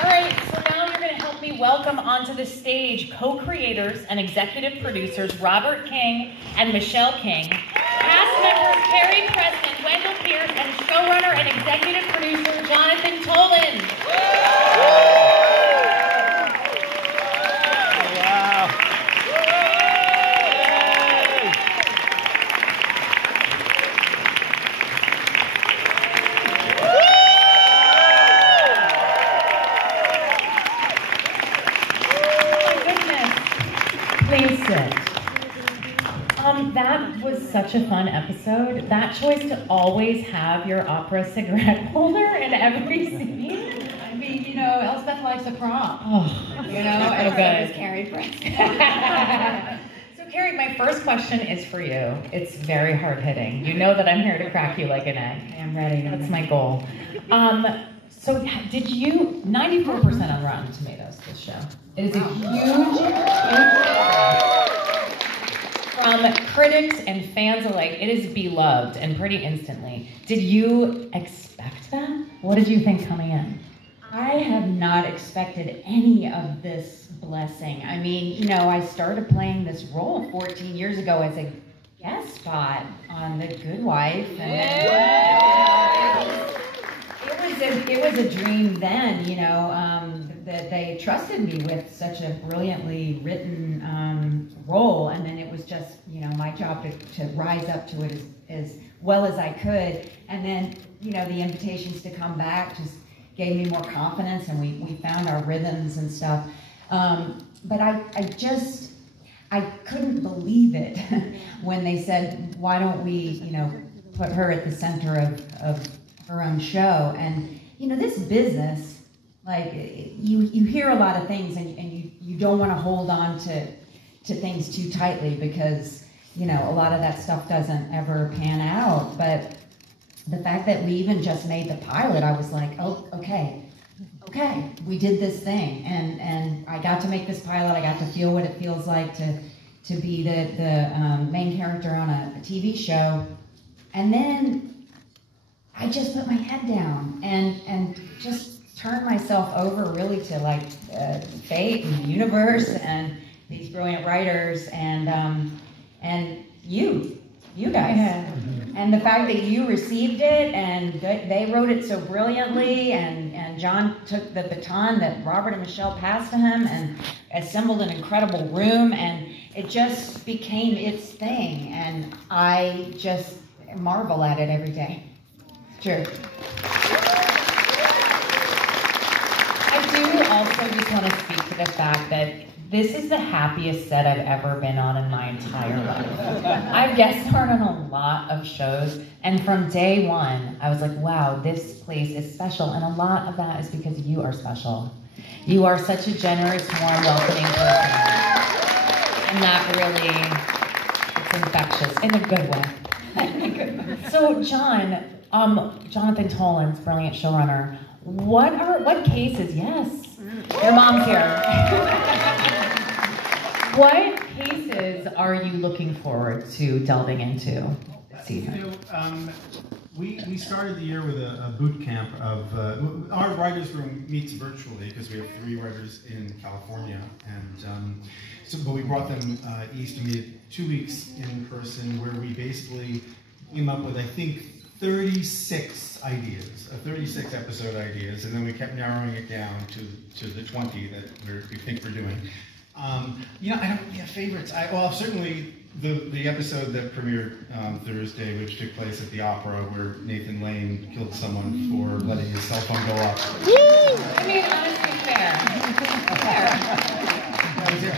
All right, so now you're going to help me welcome onto the stage co-creators and executive producers Robert King and Michelle King, cast members Carrie Preston, Wendell Pierce, and showrunner and executive producer Jonathan Tolins. That was such a fun episode. That choice to always have your opera cigarette holder in every scene. I mean, you know, Elsbeth likes a prop. Oh, you know, and so does Carrie Preston. So Carrie, my first question is for you. It's very hard-hitting. You know that I'm here to crack you like an egg. I'm ready. That's my goal. So did you, 94% on Rotten Tomatoes, this show. It is a huge from critics and fans alike. It is beloved and pretty instantly. Did you expect that? What did you think coming in? I have not expected any of this blessing. I mean, you know, I started playing this role 14 years ago as a guest spot on The Good Wife. And it was a dream then, you know, that they trusted me with such a brilliantly written role, and then it was just, you know, my job to rise up to it as well as I could, and then, you know, the invitations to come back just gave me more confidence, and we found our rhythms and stuff, but I couldn't believe it when they said, why don't we, you know, put her at the center of her own show. And you know, this business, like, you hear a lot of things, and you don't want to hold on to things too tightly, because, you know, a lot of that stuff doesn't ever pan out. But the fact that we even just made the pilot, I was like, oh, okay, we did this thing, and I got to make this pilot. I got to feel what it feels like to be the main character on a TV show, and then I just put my head down and just turned myself over really to, like, fate and the universe and these brilliant writers and you guys. Yeah. And the fact that you received it and they wrote it so brilliantly, and John took the baton that Robert and Michelle passed to him and assembled an incredible room, and it just became its thing, and I just marvel at it every day. Sure. I do also just want to speak to the fact that this is the happiest set I've ever been on in my entire life. I've guest starred on a lot of shows, and from day one, I was like, wow, this place is special, and a lot of that is because you are special. You are such a generous, warm, welcoming person, and that really, it's infectious, in a good way. So, Jonathan Tolins, brilliant showrunner, what cases, yes, your mom's here. What cases are you looking forward to delving into this season? You know, we started the year with a boot camp of, our writers' room meets virtually because we have 3 writers in California, and but we brought them east, and we did 2 weeks in person where we basically came up with, I think, 36 ideas, 36 episode ideas, and then we kept narrowing it down to the 20 that we think we're doing. You know, I don't have favorites. Well, certainly the episode that premiered Thursday, which took place at the opera, where Nathan Lane killed someone for letting his cell phone go off. I mean, honestly, fair.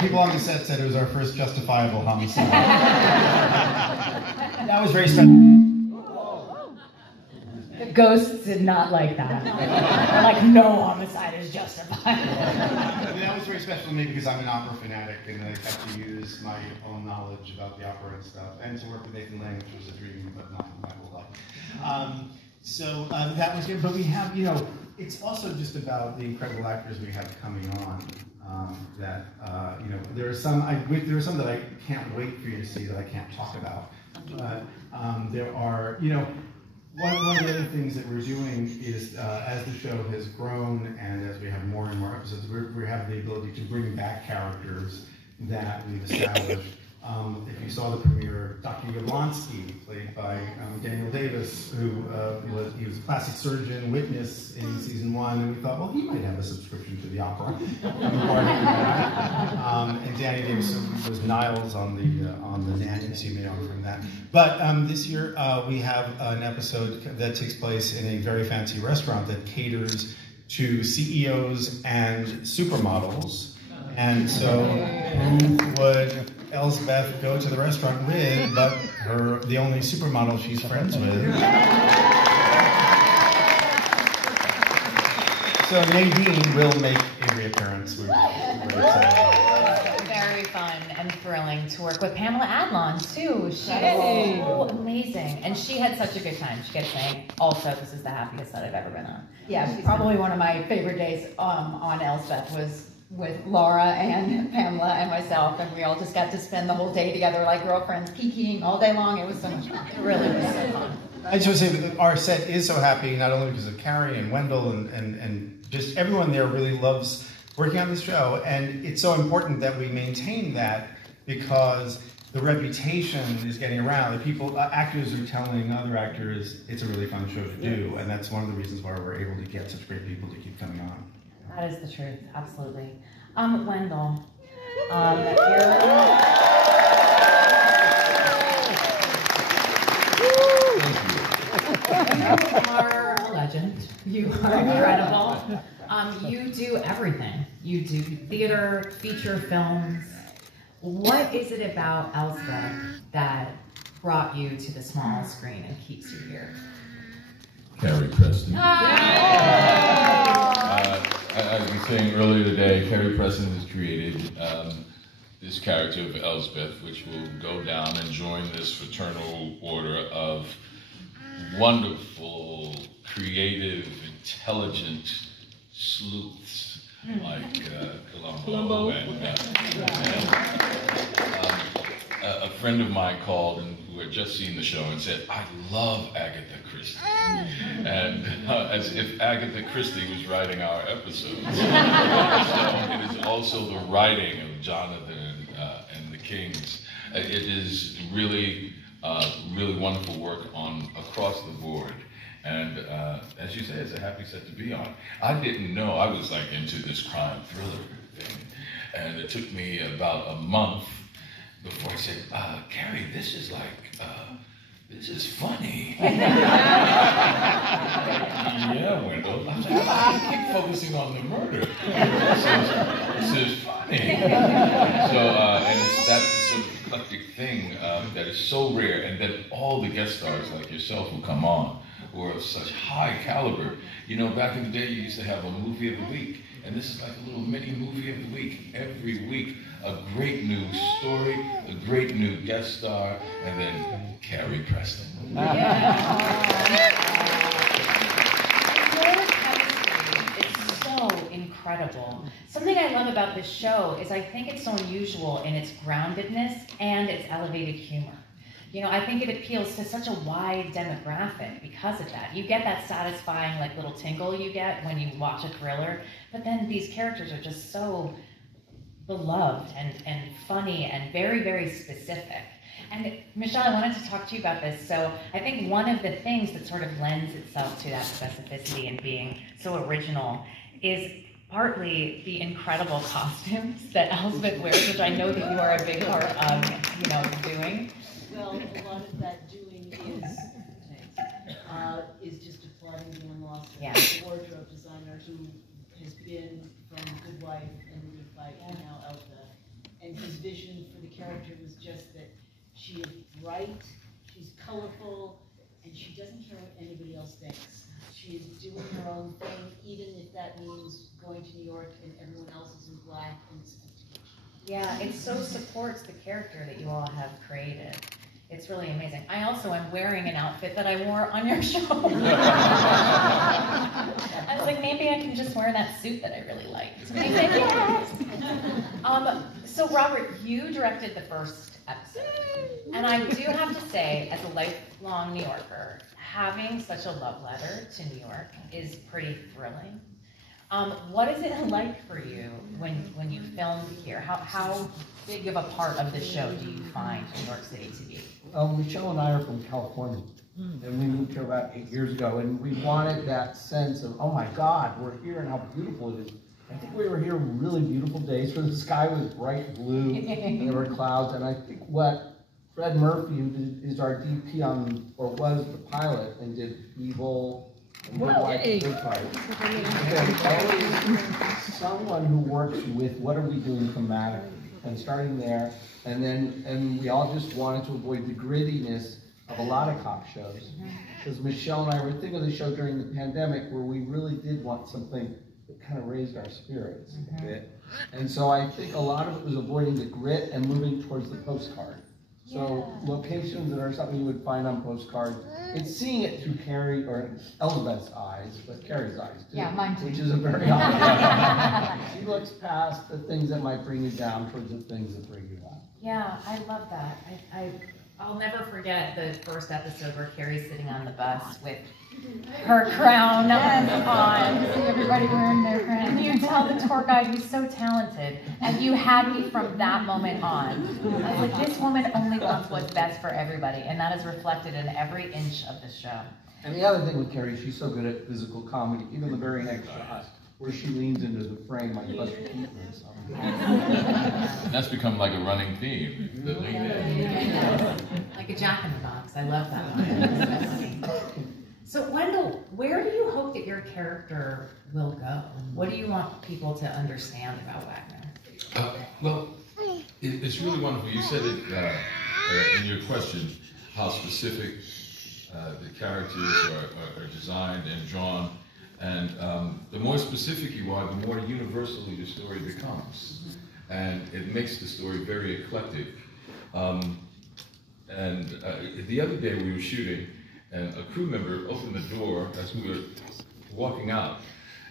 People on the set said it was our first justifiable homicide. That was very special. The ghosts did not like that. They're like, no homicide is justified. That was very special to me because I'm an opera fanatic, and I got to use my own knowledge about the opera and stuff, and to work with Nathan Lane, which was a dream, but not my whole life. So that was good, but we have, you know, it's also just about the incredible actors we have coming on. You know, there are some that I can't wait for you to see that I can't talk about. But there are, you know, one of the other things that we're doing is as the show has grown and as we have more and episodes, we have the ability to bring back characters that we've established. If you saw the premiere, Dr. Yablonsky, played by Daniel Davis, who was a plastic surgeon witness in season 1, and we thought, well, he might have a subscription to the opera. And Danny Davis was Niles on the nanny, so you may know from that. But this year we have an episode that takes place in a very fancy restaurant that caters to CEOs and supermodels. And so who would Elsbeth go to the restaurant with, but the only supermodel she's friends with? So Nadine will make a reappearance. We're excited. Very fun and thrilling to work with Pamela Adlon too. She's so amazing, and she had such a good time. She kept saying, also, this is the happiest that I've ever been on. Yeah, probably one of my favorite days on Elsbeth was with Laura and Pamela and myself, and we all just got to spend the whole day together like girlfriends, kikiing all day long. It was so much fun. It really was so fun. I just want to say that our set is so happy, not only because of Carrie and Wendell and just everyone there really loves working on this show, and it's so important that we maintain that because the reputation is getting around. The people, actors are telling other actors it's a really fun show to do, and that's one of the reasons why we're able to get such great people to keep coming on. That is the truth, absolutely. Wendell, you are a legend. You are incredible. You do everything. You do theater, feature films. What is it about Elsbeth that brought you to the small screen and keeps you here? Carrie Preston. I was saying earlier today, Carrie Preston has created this character of Elsbeth, which will go down and join this fraternal order of wonderful, creative, intelligent sleuths like Columbo. A friend of mine called and who had just seen the show and said, I love Agatha Christie. And as if Agatha Christie was writing our episodes. So it is also the writing of Jonathan and the Kings. It is really, really wonderful work across the board. And as you say, it's a happy set to be on. I didn't know, I was like into this crime thriller thing. And it took me about a month before I said, Carrie, this is like, this is funny. Yeah, Wendell. I was like, I keep focusing on the murder. This is funny. So, and it's that sort of eclectic thing that is so rare, and then all the guest stars like yourself who come on, who are of such high caliber. You know, back in the day, you used to have a movie of the week, and this is like a little mini movie of the week. Every week, a great new story, a great new guest star, and then Carrie Preston. Your chemistry is so incredible. Something I love about this show is I think it's so unusual in its groundedness and its elevated humor. You know, I think it appeals to such a wide demographic because of that. You get that satisfying, like, little tingle you get when you watch a thriller, but then these characters are just so beloved and funny and very, very specific. And Michelle, I wanted to talk to you about this. So I think one of the things that sort of lends itself to that specificity and being so original is partly the incredible costumes that Elsbeth wears, which I know that you are a big part of, you know, doing. Well, a lot of that doing is just applauding Dan Lawson, the wardrobe designer who has been from Good Wife and The Good Fight and now Elsbeth. And his vision for the character was just that she is bright, she's colorful, and she doesn't care what anybody else thinks. She is doing her own thing, even if that means going to New York and everyone else is in black and it's Yeah, it so supports the character that you all have created. It's really amazing. I also am wearing an outfit that I wore on your show. I was like, maybe I can just wear that suit that I really liked. So Robert, you directed the first episode. And I do have to say, as a lifelong New Yorker, having such a love letter to New York is pretty thrilling. What is it like for you when you filmed here? How big of a part of the show do you find New York City to be? Michelle and I are from California, and we moved here about 8 years ago, and we wanted that sense of, oh my God, we're here and how beautiful it is. I think we were here really beautiful days where the sky was bright blue and there were clouds, and I think what Fred Murphy, who is our DP on, or was the pilot, and did Evil, and Good Wife, Good Fight. Always someone who works with what are we doing thematically, and starting there, and we all just wanted to avoid the grittiness of a lot of cop shows. Because Michelle and I were thinking of the show during the pandemic where we really did want something that kind of raised our spirits a bit. And so I think a lot of it was avoiding the grit and moving towards the postcard. So locations that are something you would find on postcards, it's seeing it through Carrie or Elsbeth's eyes, but Carrie's eyes too. Yeah, mine too. Which is a very obvious. She looks past the things that might bring you down towards the things that bring you up. Yeah, I love that. I'll never forget the first episode where Carrie's sitting on the bus with her crown on. See everybody wearing their crown. And you tell the tour guide he's so talented. And you had me from that moment on. I was like, this woman only wants what's best for everybody. And that is reflected in every inch of the show. And the other thing with Carrie, she's so good at physical comedy, even the very next shot, where she leans into the frame like Buster Keaton or something. That's become like a running theme. The lean in. Like a Jack in the Box. I love that one. So Wendell, where do you hope that your character will go? What do you want people to understand about Wagner? Well, it's really wonderful. You said it in your question, how specific the characters are designed and drawn. And the more specific you are, the more universally the story becomes. And it makes the story very eclectic. And the other day we were shooting, and a crew member opened the door as we were walking out.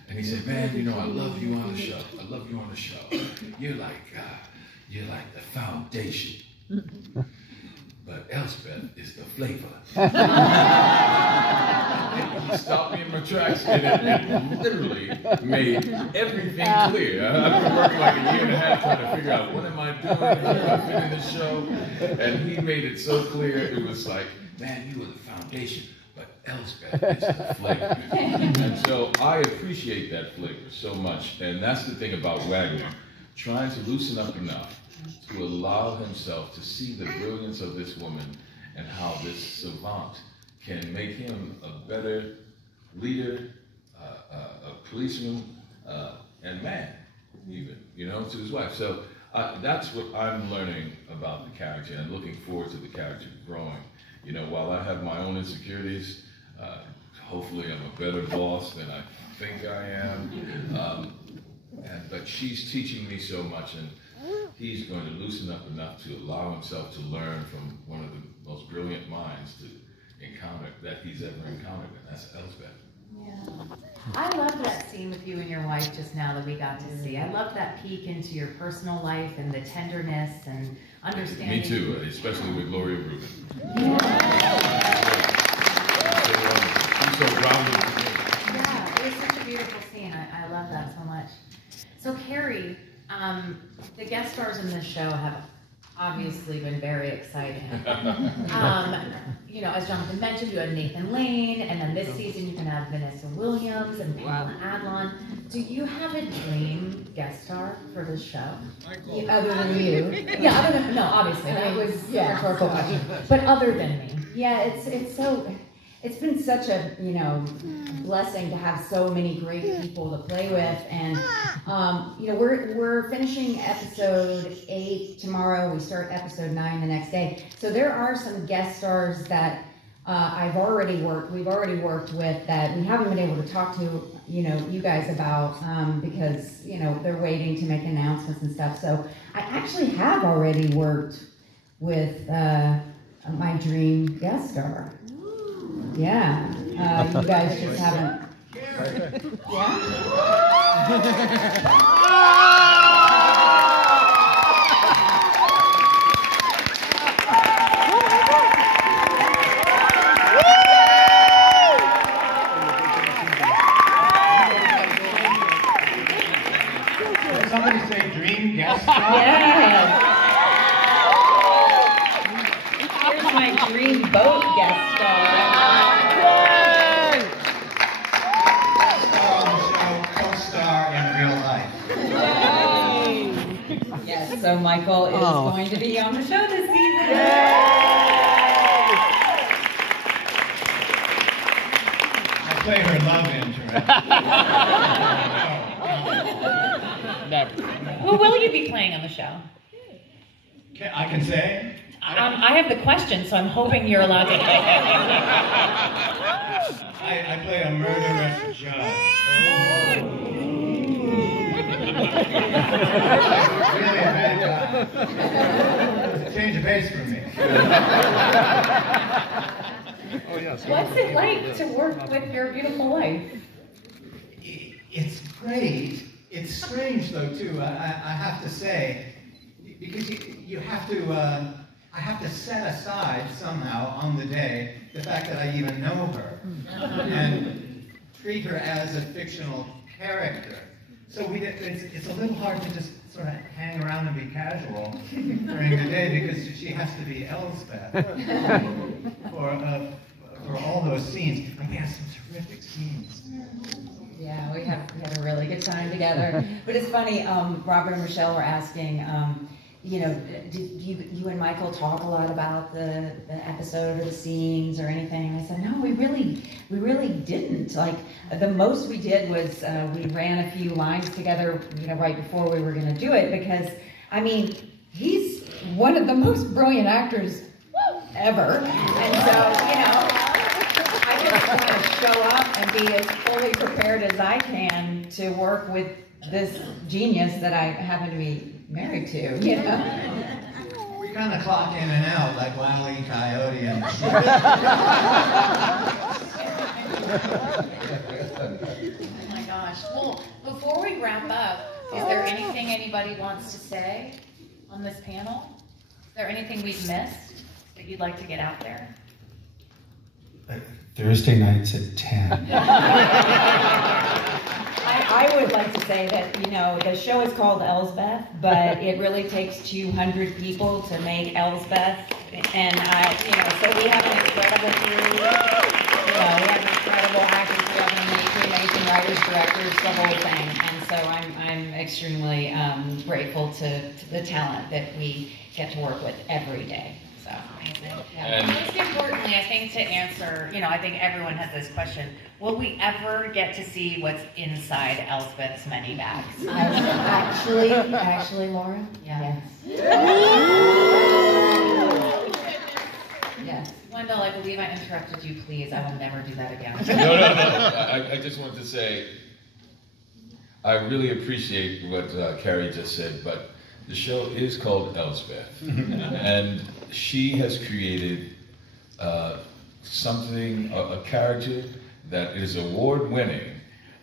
And he said, man, you know, I love you on the show. I love you on the show. You're like the foundation. But Elsbeth is the flavor. He stopped me in my tracks, and it literally made everything clear. I've been working like a year and a half trying to figure out what am I doing, how do I fit in this show, and he made it so clear. It was like, man, you are the foundation, but Elsbeth is the flavor. And so I appreciate that flavor so much, and that's the thing about Wagner, trying to loosen up enough to allow himself to see the brilliance of this woman and how this savant can make him a better leader, a policeman, and man, even, you know, to his wife. So that's what I'm learning about the character and looking forward to the character growing. You know, while I have my own insecurities, hopefully I'm a better boss than I think I am. But she's teaching me so much, and he's going to loosen up enough to allow himself to learn from one of the most brilliant minds that he's ever encountered, and that's Elsbeth. Yeah. I love that scene with you and your wife just now that we got to see. I love that peek into your personal life and the tenderness and understanding. Me too, especially with Gloria Rubin. Yeah. She's so grounded to me. Yeah, it was such a beautiful scene. I love that so much. So Carrie, the guest stars in this show have obviously been very exciting. You know, as Jonathan mentioned, you had Nathan Lane, and then this season you can have Vanessa Williams and Pamela Adlon. Do you have a dream guest star for this show? Yeah, other than you. Yeah, other than, no, obviously, that was a rhetorical question. But other than me. Yeah, it's been such a, you know, blessing to have so many great people to play with, and you know, we're finishing episode 8 tomorrow. We start episode 9 the next day. So there are some guest stars that we've already worked with that we haven't been able to talk to, you know, you guys about because, you know, they're waiting to make announcements and stuff. So I actually have already worked with my dream guest star. Yeah, you guys just haven't. Yeah. somebody say dream guest star? Yes. Here's my dream boat guest star. Star on the show, co-star in real life. Yes, so Michael is going to be on the show this season. I play her love interest. Never. Who will you be playing on the show? I can say? I have the question, so I'm hoping you're allowed to. I play a murderous judge. Really a bad job. Change of pace for me. What's it like to work with your beautiful wife? It's great. It's strange though too. I have to say, because you have to. I have to set aside somehow on the day the fact that I even know her and treat her as a fictional character. So it's a little hard to just sort of hang around and be casual during the day because she has to be Elsbeth for all those scenes. Like we have some terrific scenes. Yeah, we had a really good time together. But it's funny, Robert and Michelle were asking, you know, did you and Michael talk a lot about the episode or the scenes or anything? And I said, no, we really didn't. Like, the most we did was we ran a few lines together, you know, right before we were going to do it, because, I mean, he's one of the most brilliant actors ever. And so, you know, I just want to show up and be as fully prepared as I can to work with this genius that I happen to be married to, you know? We kind of clock in and out like Wile E. Coyote and Oh my gosh. Well, before we wrap up, is there anything anybody wants to say on this panel? Is there anything we've missed that you'd like to get out there? Thursday nights at 10. I would like to say that, you know, the show is called Elsbeth, but it really takes 200 people to make Elsbeth. And you know, so we have an incredible crew. You know, we have incredible actors, we have amazing writers, directors, the whole thing. And so I'm extremely grateful to the talent that we get to work with every day. So, And most importantly, I think to answer, you know, I think everyone has this question: will we ever get to see what's inside Elsbeth's many bags? Actually, Laura? Yeah. Yes. Wendell, I believe I interrupted you. Please, I will never do that again. No. I just want to say, I really appreciate what Carrie just said, but the show is called Elsbeth, and she has created something, a character that is award-winning,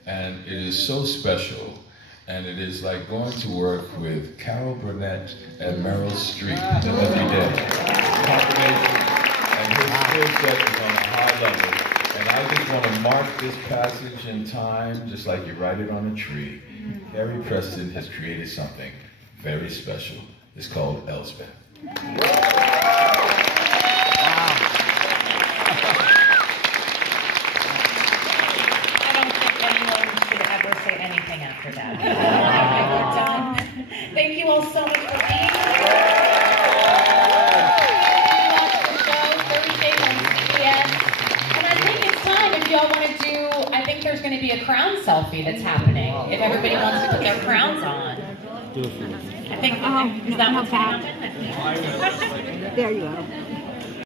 and it is so special, and it is like going to work with Carol Burnett and Meryl Streep every day. And her skill set is on a high level, and I just want to mark this passage in time, just like you write it on a tree. Carrie Preston has created something very special. It's called Elsbeth. I don't think anyone should ever say anything after that. We're done. Thank you all so much for being here. Watch the show Thursday on CBS. And I think it's time, if y'all want to do, I think there's going to be a crown selfie that's happening. If everybody wants to put their crowns on. I think, is that what's happening? There you go.